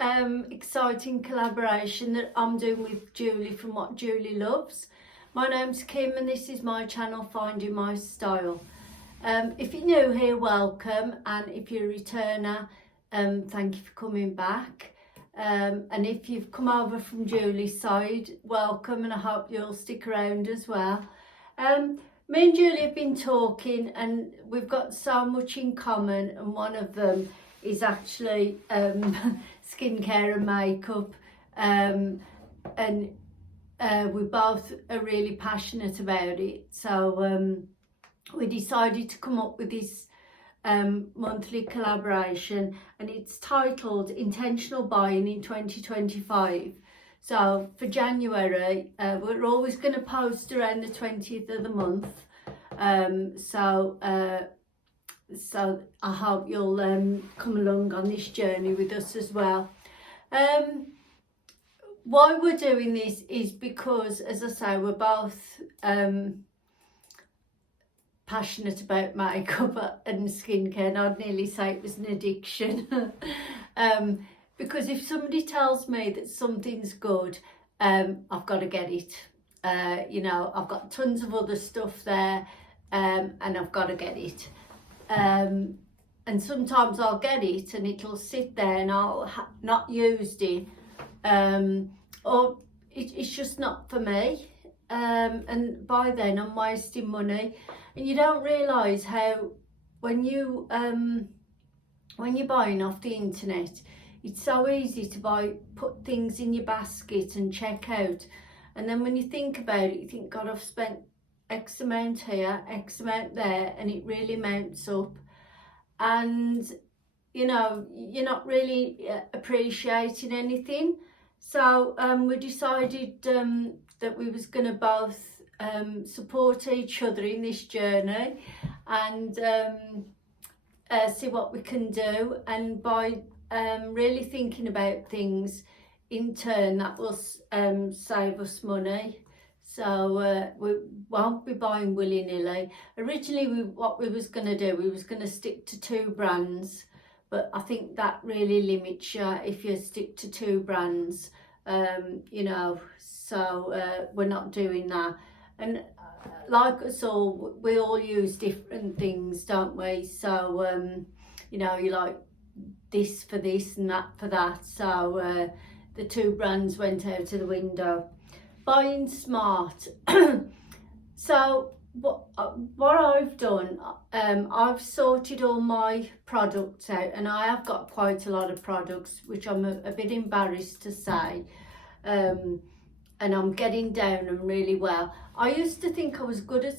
exciting collaboration that I'm doing with Gelee from What Gelee Loves. My name's Kim and this is my channel Finding My Style. If you're new here, welcome, and if you're a returner, thank you for coming back. And if you've come over from Julie's side, welcome, and I hope you'll stick around as well. Me and Gelee have been talking and we've got so much in common, and one of them is actually skincare and makeup, and we both are really passionate about it. So we decided to come up with this monthly collaboration, and it's titled Intentional Buying in 2025. So for January, we're always going to post around the 20th of the month. So I hope you'll come along on this journey with us as well. Why we're doing this is because, as I say, we're both passionate about makeup and skincare, and I'd nearly say it was an addiction. Because if somebody tells me that something's good, I've got to get it. You know, I've got tons of other stuff there, and I've got to get it. And sometimes I'll get it and it'll sit there and I'll not used it, or it's just not for me, and by then I'm wasting money. And you don't realise how when you're buying off the internet, it's so easy to put things in your basket and check out, and then when you think about it, you think, God, I've spent X amount here, X amount there, and it really mounts up, and you know, you're not really appreciating anything. So we decided that we was going to both support each other in this journey and see what we can do, and by really thinking about things in turn, that will save us money. So we won't be buying willy-nilly. Originally what we was going to do, we was going to stick to 2 brands, but I think that really limits you if you stick to 2 brands, you know, so we're not doing that. And like us all, we all use different things, don't we? So you know, you like this for this and that for that, so the 2 brands went out of the window. Buying smart. So what I've done, I've sorted all my products out, and I have got quite a lot of products, which I'm a bit embarrassed to say, and I'm getting down them really well. I used to think I was good at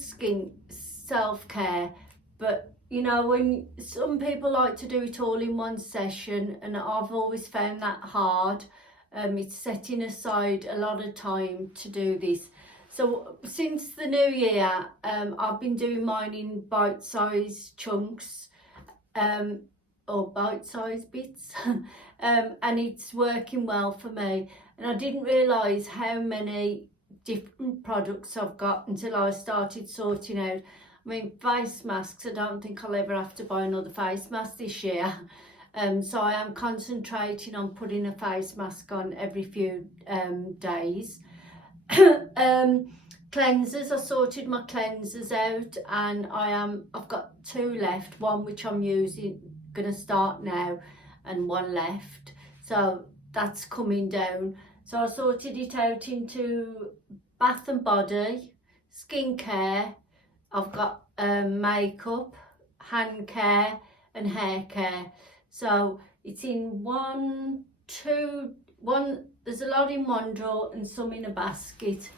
self-care, but you know, when some people like to do it all in one session, and I've always found that hard. It's setting aside a lot of time to do this. So since the new year, I've been doing mine in bite-sized chunks, or bite-sized bits, and it's working well for me. And I didn't realise how many different products I've got until I started sorting out. I mean, face masks, I don't think I'll ever have to buy another face mask this year. So I am concentrating on putting a face mask on every few days. Cleansers, I sorted my cleansers out, and I've got 2 left, one which I'm gonna start now, and 1 left, so that's coming down. So I sorted it out into bath and body, skincare. I've got makeup, hand care and hair care. So it's in there's a lot in one drawer and some in a basket.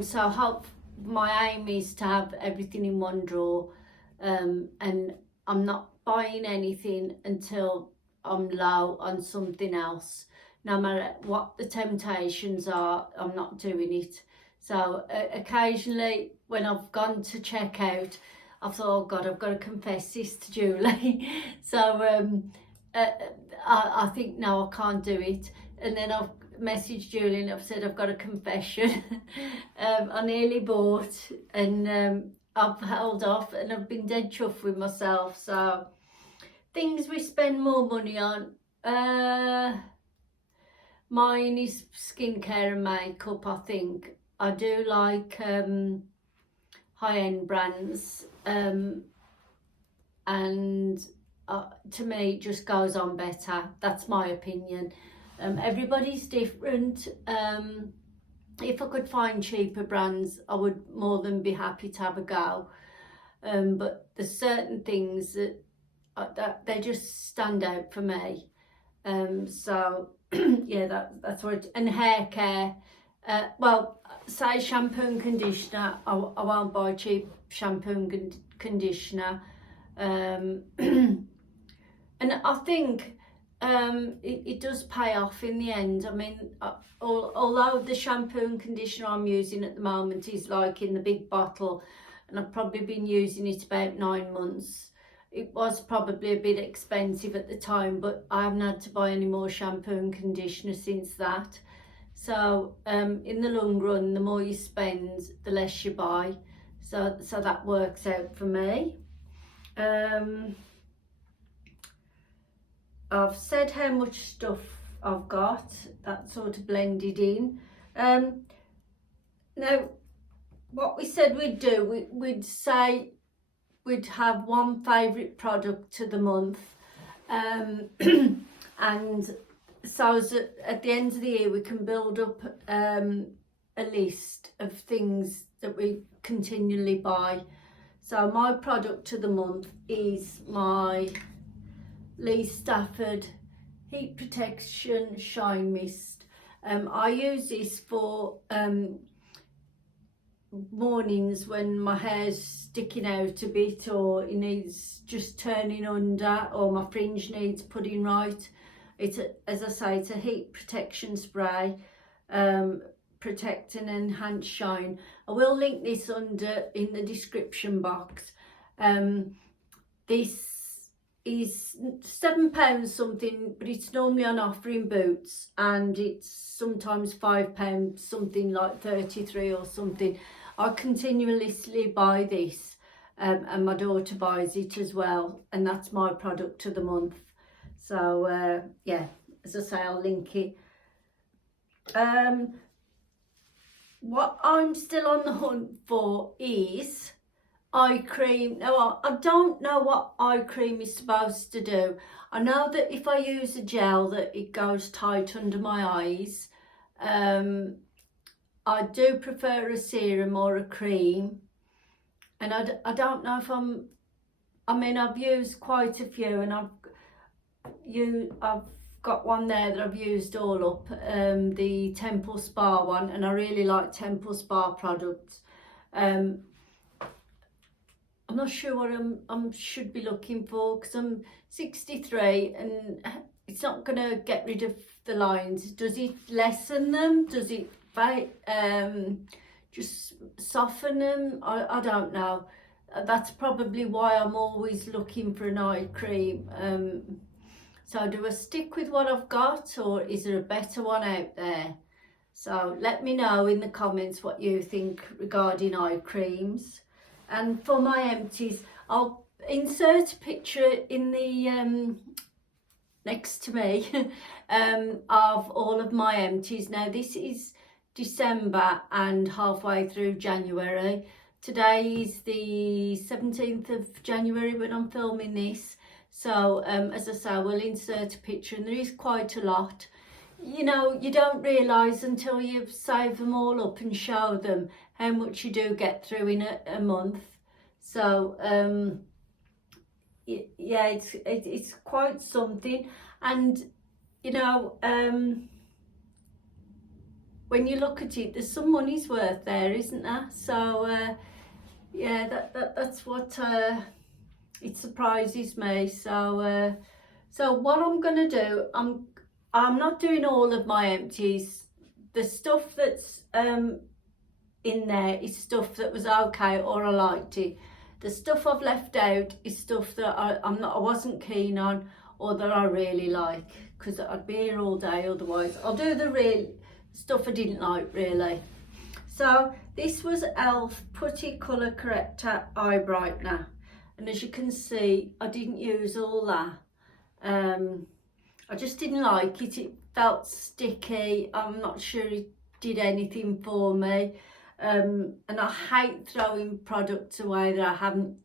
So my aim is to have everything in one drawer, and I'm not buying anything until I'm low on something else. No matter what the temptations are, I'm not doing it. So occasionally when I've gone to check out, I thought, oh God, I've got to confess this to Gelee. So I think, no, I can't do it. And then I've messaged Gelee and I've said, I've got a confession. I nearly bought, and I've held off, and I've been dead chuffed with myself. So things we spend more money on, Mine is skincare and makeup, I think. I do like high-end brands, and to me it just goes on better. That's my opinion. Everybody's different. If I could find cheaper brands, I would more than be happy to have a go. But there's certain things that they just stand out for me. So yeah, that's what. And hair care. Well, say shampoo and conditioner. I won't buy cheap shampoo and conditioner. And I think it does pay off in the end. I mean, although the shampoo and conditioner I'm using at the moment is like in the big bottle, and I've probably been using it about 9 months. It was probably a bit expensive at the time, but I haven't had to buy any more shampoo and conditioner since that. So in the long run, the more you spend, the less you buy. So that works out for me. I've said how much stuff I've got. That sort of blended in. Now, what we said we'd do, we'd say we'd have one favourite product to the month, and so at the end of the year we can build up a list of things that we continually buy. So my product to the month is my Stafford Heat Protection Shine Mist. I use this for mornings when my hair's sticking out a bit, or it needs just turning under, or my fringe needs putting right. It's as I say, it's a heat protection spray, protect and enhance shine. I will link this under in the description box. This is £7 something, but it's normally on offer in Boots, and it's sometimes £5, something like 33 or something. I continuously buy this, and my daughter buys it as well, and that's my product of the month. So yeah, as I say, I'll link it. What I'm still on the hunt for is eye cream. Now, I don't know what eye cream is supposed to do. I know that if I use a gel that it goes tight under my eyes. I do prefer a serum or a cream, and I don't know if I mean, I've used quite a few, and I've got one there that I've used all up, the Temple Spa one, and I really like Temple Spa products. I'm not sure what I should be looking for, because I'm 63 and it's not going to get rid of the lines. Does it lessen them? Does it just soften them? I don't know. That's probably why I'm always looking for an eye cream. So do I stick with what I've got, or is there a better one out there? So let me know in the comments what you think regarding eye creams. And for my empties, I'll insert a picture in the next to me of all of my empties. Now this is December and halfway through January. Today is the 17th of January when I'm filming this. So as I say, we'll insert a picture, and there is quite a lot. You know, you don't realise until you save them all up and show them how much you do get through in a month. So yeah, it's quite something. And you know, when you look at it, there's some money's worth there, isn't there? So yeah, that's what it surprises me. So so what I'm gonna do, I'm not doing all of my empties. The stuff that's in there is stuff that was okay, or I liked it. The stuff I've left out is stuff that I wasn't keen on, or that I really like, because I'd be here all day otherwise. I'll do the real stuff I didn't like, really. So this was e.l.f. Putty Colour Corrector Eye Brightener, and as you can see, I didn't use all that. I just didn't like it. felt sticky. I'm not sure it did anything for me. And I hate throwing products away that I haven't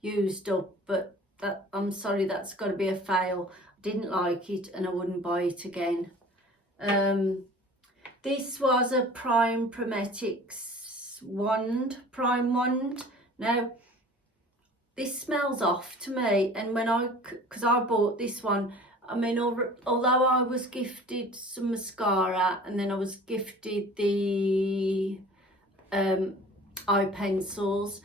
used up, but I'm sorry, that's got to be a fail. I didn't like it and I wouldn't buy it again. This was a Primetics prime wand. Now this smells off to me, and because I bought this one, I mean, although I was gifted some mascara and then I was gifted the eye pencils,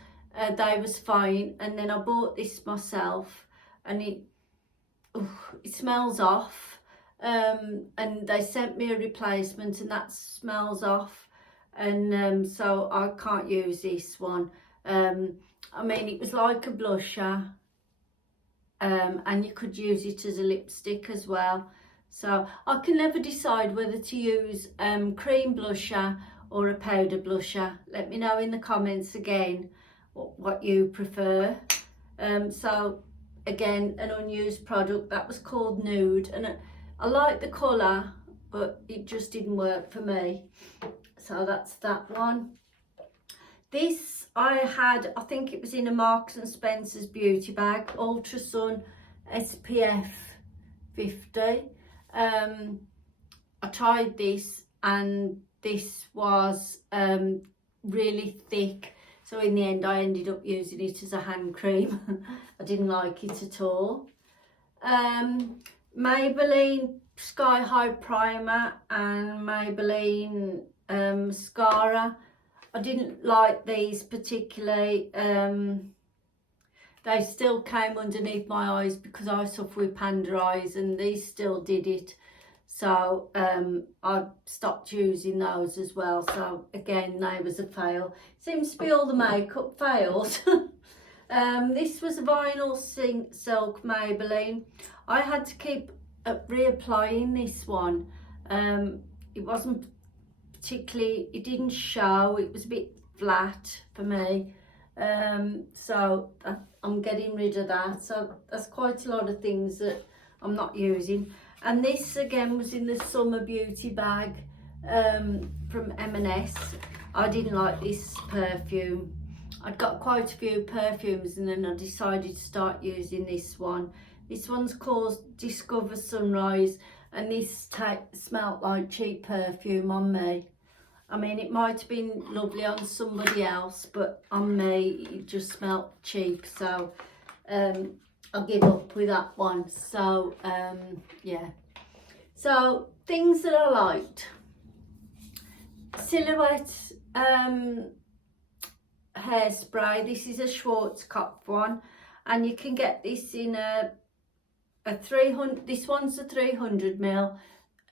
they was fine, and then I bought this myself and it smells off, and they sent me a replacement and that smells off, and so I can't use this one. I mean, it was like a blusher, and you could use it as a lipstick as well, so I can never decide whether to use cream blusher or a powder blusher. Let me know in the comments again what you prefer. So again, an unused product that was called Nude, and I like the colour, but it just didn't work for me, so that's that one. This I had, I think it was in a Marks and Spencer's beauty bag, Ultra Sun SPF 50. I tried this and this was really thick, so in the end I ended up using it as a hand cream. I didn't like it at all. Maybelline Sky High Primer and Maybelline Mascara. I didn't like these particularly. They still came underneath my eyes because I suffer with panda eyes, and these still did it. So I stopped using those as well. So again, they was a fail. Seems to be all the makeup fails. This was a vinyl silk Maybelline. I had to keep reapplying this one. It wasn't particularly, it didn't show, it was a bit flat for me, so I'm getting rid of that. So that's quite a lot of things that I'm not using. And this again was in the summer beauty bag from M&S. I didn't like this perfume. I'd got quite a few perfumes and then I decided to start using this one. This one's called Discover Sunrise, and this smelled like cheap perfume on me. I mean, it might have been lovely on somebody else, but on me it just smelled cheap, so I'll give up with that one. So yeah, so things that I liked: Silhouette hairspray. This is a Schwarzkopf one, and you can get this in a 300, this one's a 300 ml.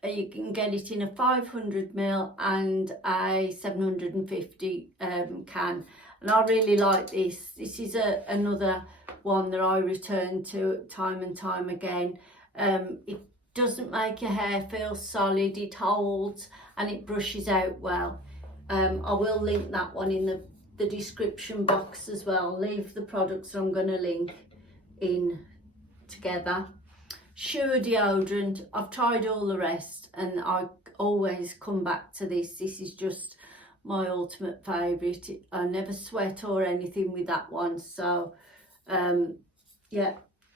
You can get it in a 500 ml and a 750 can, and I really like this. This is another one that I return to time and time again. It doesn't make your hair feel solid, it holds and it brushes out well. I will link that one in the description box as well. I'll leave the products that I'm going to link in together. Sure deodorant, I've tried all the rest and I always come back to this. This is just my ultimate favourite. I never sweat or anything with that one, so yeah,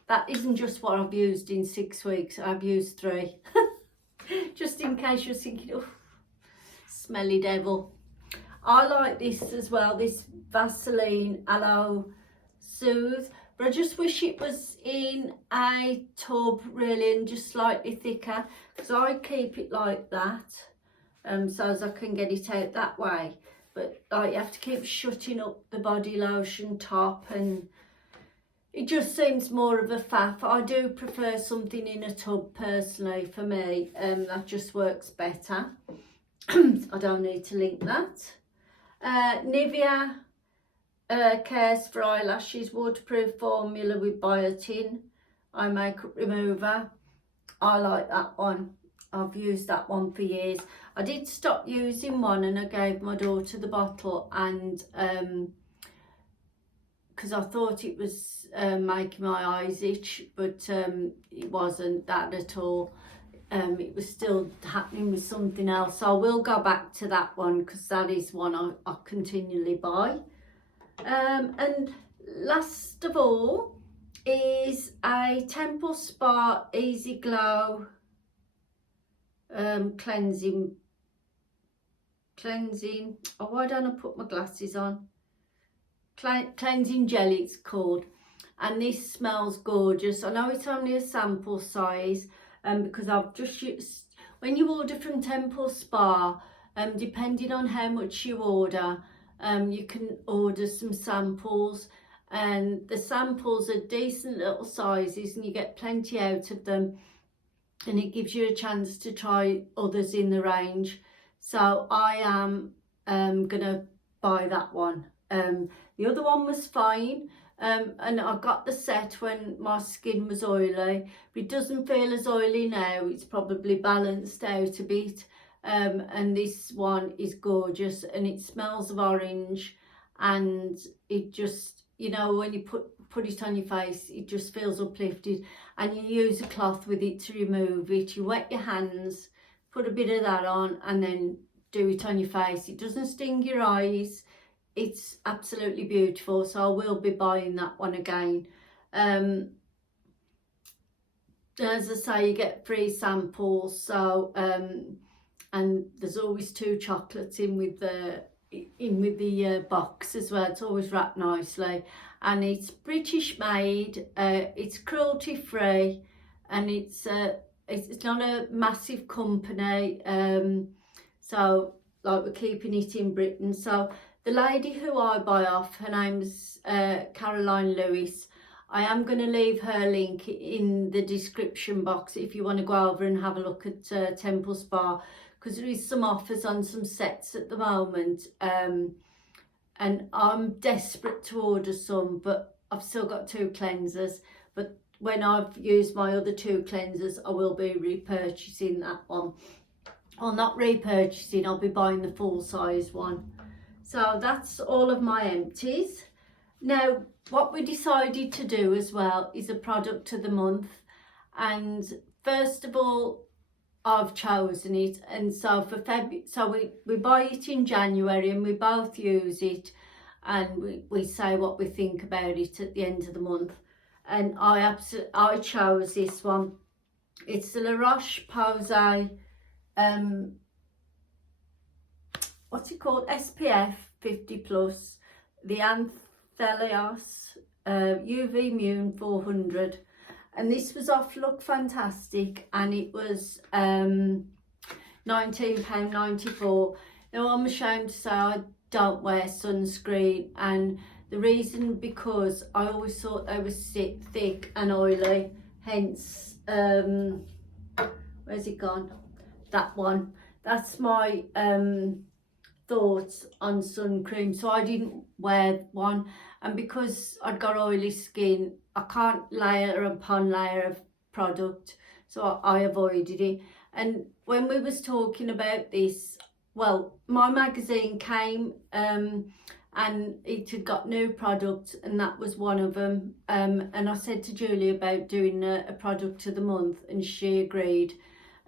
that isn't just what I've used in 6 weeks, I've used 3. Just in case you're thinking, oh, smelly devil. I like this as well, this Vaseline Aloe Soothe. But I just wish it was in a tub really, and just slightly thicker, because I keep it like that, so as I can get it out that way. But like, you have to keep shutting up the body lotion top, and it just seems more of a faff. I do prefer something in a tub personally for me, that just works better. I don't need to link that. Nivea Cares for Eyelashes waterproof formula with biotin eye makeup remover. I like that one. I've used that one for years. I did stop using one and I gave my daughter the bottle, and because I thought it was making my eyes itch, but it wasn't that at all. it was still happening with something else. So I will go back to that one because that is one I continually buy. And last of all is a Temple Spa Easy Glow cleansing. Oh, why don't I put my glasses on? Cleansing jelly it's called, and this smells gorgeous. I know it's only a sample size, because I've just used, when you order from Temple Spa, depending on how much you order, you can order some samples, and the samples are decent little sizes and you get plenty out of them, and it gives you a chance to try others in the range. So I am gonna buy that one. The other one was fine, and I got the set when my skin was oily, but it doesn't feel as oily now. It's probably balanced out a bit, and this one is gorgeous, and it smells of orange, and it just, you know, when you put it on your face, it just feels uplifted. And you use a cloth with it to remove it. You wet your hands, put a bit of that on, and then do it on your face. It doesn't sting your eyes. It's absolutely beautiful, so I will be buying that one again. As I say, you get free samples, so and there's always 2 chocolates in with the box as well. It's always wrapped nicely, and it's British made, it's cruelty free, and it's not a massive company, so like we're keeping it in Britain. So the lady who I buy off, her name's Caroline Lewis. I am going to leave her link in the description box if you want to go over and have a look at Temple Spa, because there is some offers on some sets at the moment, and I'm desperate to order some, but I've still got 2 cleansers. But when I've used my other 2 cleansers, I will be repurchasing that one. Or not repurchasing, I'll be buying the full size one. So that's all of my empties. Now, what we decided to do as well is a product of the month. And first of all, I've chosen it. And so for February, so we buy it in January and we both use it. And we say what we think about it at the end of the month. And I chose this one. It's the Roche-Posay, what's it called, SPF 50 plus, the Anthelios UVMUNE 400, and this was off Look Fantastic, and it was £19.94. Now I'm ashamed to say I don't wear sunscreen, and the reason because I always thought they were thick and oily, hence where's it gone? That one. That's my thoughts on sun cream, so I didn't wear one. And because I'd got oily skin, I can't layer upon layer of product, so I avoided it. And when we was talking about this, well, my magazine came and it had got new products, and that was one of them, and I said to Julie about doing a product of the month, and she agreed,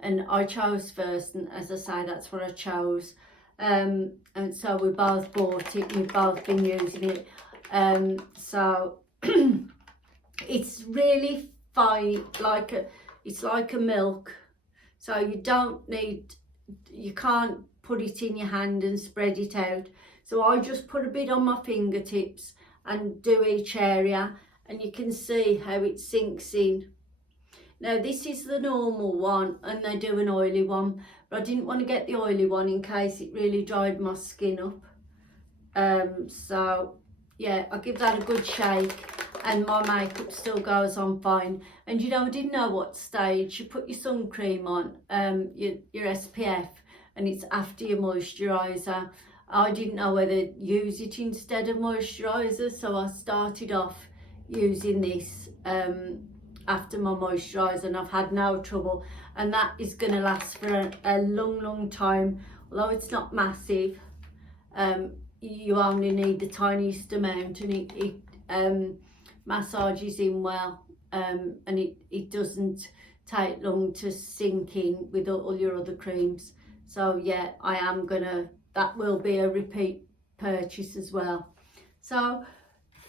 and I chose first, and as I say, that's what I chose. And so we both bought it, we've both been using it, so it's really fine, it's like a milk, so you can't put it in your hand and spread it out. So I just put a bit on my fingertips and do each area, and you can see how it sinks in. Now this is the normal one, and they do an oily one, but I didn't want to get the oily one in case it really dried my skin up. So yeah, I'll give that a good shake, and my makeup still goes on fine. And you know, I didn't know what stage you put your sun cream on, your SPF, and it's after your moisturiser. I didn't know whether to use it instead of moisturiser, so I started off using this after my moisturiser, and I've had no trouble, and that is going to last for a long time. Although it's not massive, you only need the tiniest amount, and it massages in well, and it doesn't take long to sink in with all your other creams. So yeah, I am gonna, that will be a repeat purchase as well. So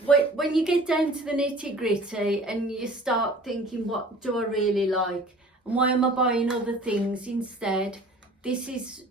when you get down to the nitty gritty and you start thinking, what do I really like and why am I buying other things instead, this is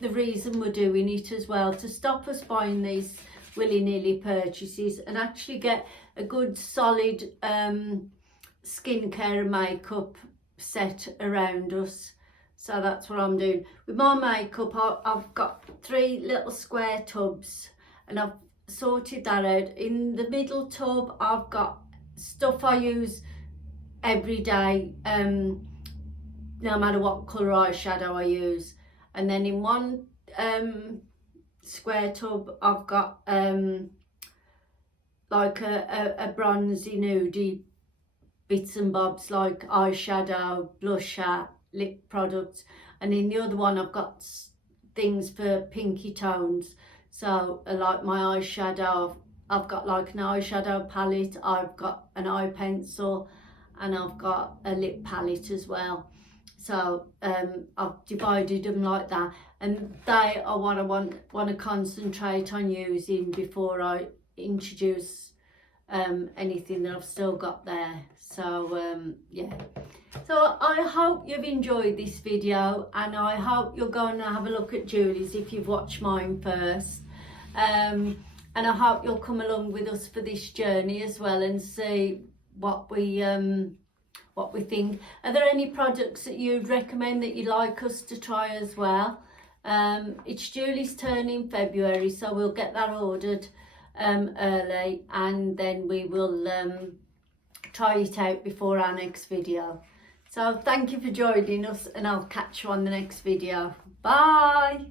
the reason we're doing it as well, to stop us buying these willy-nilly purchases and actually get a good solid skincare and makeup set around us. So that's what I'm doing with my makeup. I've got 3 little square tubs and I've sorted that out. In the middle tub I've got stuff I use every day, no matter what colour eyeshadow I use. And then in one square tub I've got like a bronzy nudie bits and bobs like eyeshadow, blusher, lip products. And in the other one I've got things for pinky tones. So like my eyeshadow, I've got like an eyeshadow palette, I've got an eye pencil, and I've got a lip palette as well. So I've divided them like that, and they are what I want to concentrate on using before I introduce anything that I've still got there. So yeah, so I hope you've enjoyed this video, and I hope you're going to have a look at Julie's if you've watched mine first. And I hope you'll come along with us for this journey as well and see what we think. Are there any products that you'd recommend that you'd like us to try as well? It's Julie's turn in February, so we'll get that ordered early, and then we will try it out before our next video. So thank you for joining us, and I'll catch you on the next video. Bye.